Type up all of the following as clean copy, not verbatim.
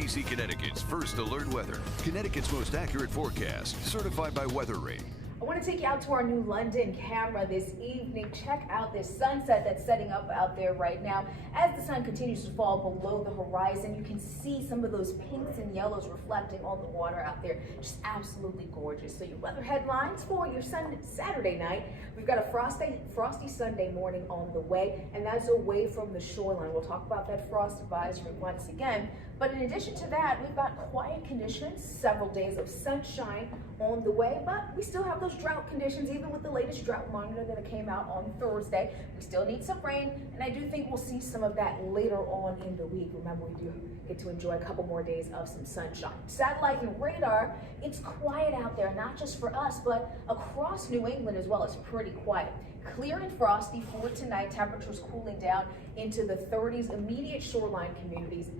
ABC Connecticut's first alert weather. Connecticut's most accurate forecast, certified by Weather Ring. I want to take you out to our new London camera this evening. Check out this sunset that's setting up out there right now. As the sun continues to fall below the horizon, you can see some of those pinks and yellows reflecting on the water out there. Just absolutely gorgeous. So your weather headlines for your Saturday night. We've got a frosty Sunday morning on the way, and that's away from the shoreline. We'll talk about that frost advisory once again. But in addition to that, we've got quiet conditions, several days of sunshine on the way, but we still have those drought conditions, even with the latest drought monitor that came out on Thursday. We still need some rain, and I do think we'll see some of that later on in the week. Remember, we do get to enjoy a couple more days of some sunshine. Satellite and radar, it's quiet out there, not just for us, but across New England as well. It's pretty quiet. Clear and frosty for tonight. Temperatures cooling down into the 30s. Immediate shoreline communities,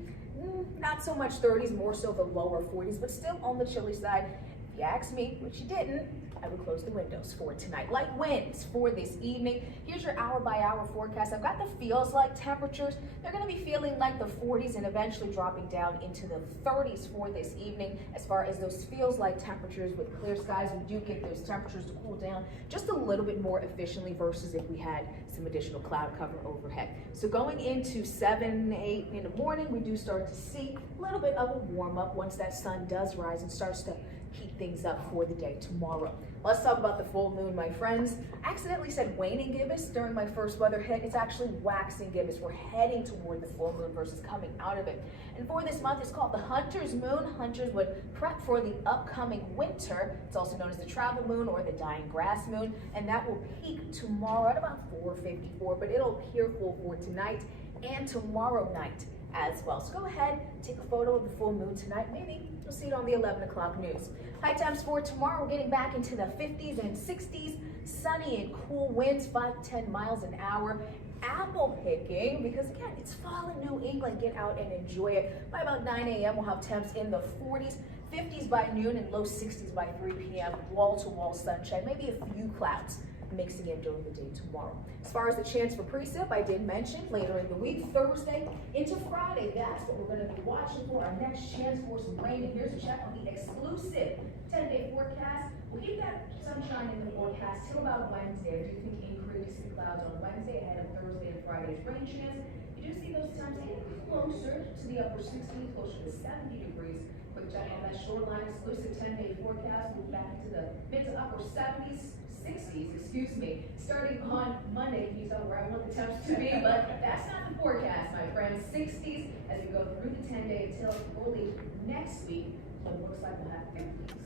not so much 30s, more so the lower 40s, but still on the chilly side. If you ask me, which you didn't, I would close the windows for tonight. Light winds for this evening. Here's your hour-by-hour forecast. I've got the feels like temperatures. They're going to be feeling like the 40s and eventually dropping down into the 30s for this evening. As far as those feels like temperatures with clear skies, we do get those temperatures to cool down just a little bit more efficiently versus if we had some additional cloud cover overhead. So going into 7, 8 in the morning, we do start to see a little bit of a warm-up once that sun does rise and starts to heat things up for the day tomorrow. Let's talk about the full moon, my friends. I accidentally said waning gibbous during my first weather hit. It's actually waxing gibbous. We're heading toward the full moon versus coming out of it. And for this month, it's called the Hunter's Moon. Hunters would prep for the upcoming winter. It's also known as the travel moon or the dying grass moon. And that will peak tomorrow at about 4:54, but it'll appear full for tonight and tomorrow night as well. So go ahead, take a photo of the full moon tonight. Maybe you'll see it on the 11 o'clock news. High temps for tomorrow, we're getting back into the 50s and 60s. Sunny and cool winds, 5 to 10 miles an hour. Apple picking, because again, it's fall in New England. Get out and enjoy it. By about 9 a.m., we'll have temps in the 40s, 50s by noon, and low 60s by 3 p.m. Wall-to-wall sunshine, maybe a few clouds mixing in during the day tomorrow. As far as the chance for precip, I did mention later in the week, Thursday into Friday. That's what we're going to be watching for, our next chance for some rain. And here's a check on the exclusive 10-day forecast. We'll keep that sunshine in the forecast till about Wednesday. I do think increasing clouds on Wednesday ahead of Thursday and Friday's rain chance. You do see those temps getting closer to the upper 60s, closer to 70 degrees. Quick check on that shoreline exclusive 10-day forecast. Move back into the mid to upper 60s, excuse me, starting on Monday. You saw where I want the temps to be, but that's not the forecast, my friends. 60s as we go through the 10-day until early next week. So it looks like we'll have 50s.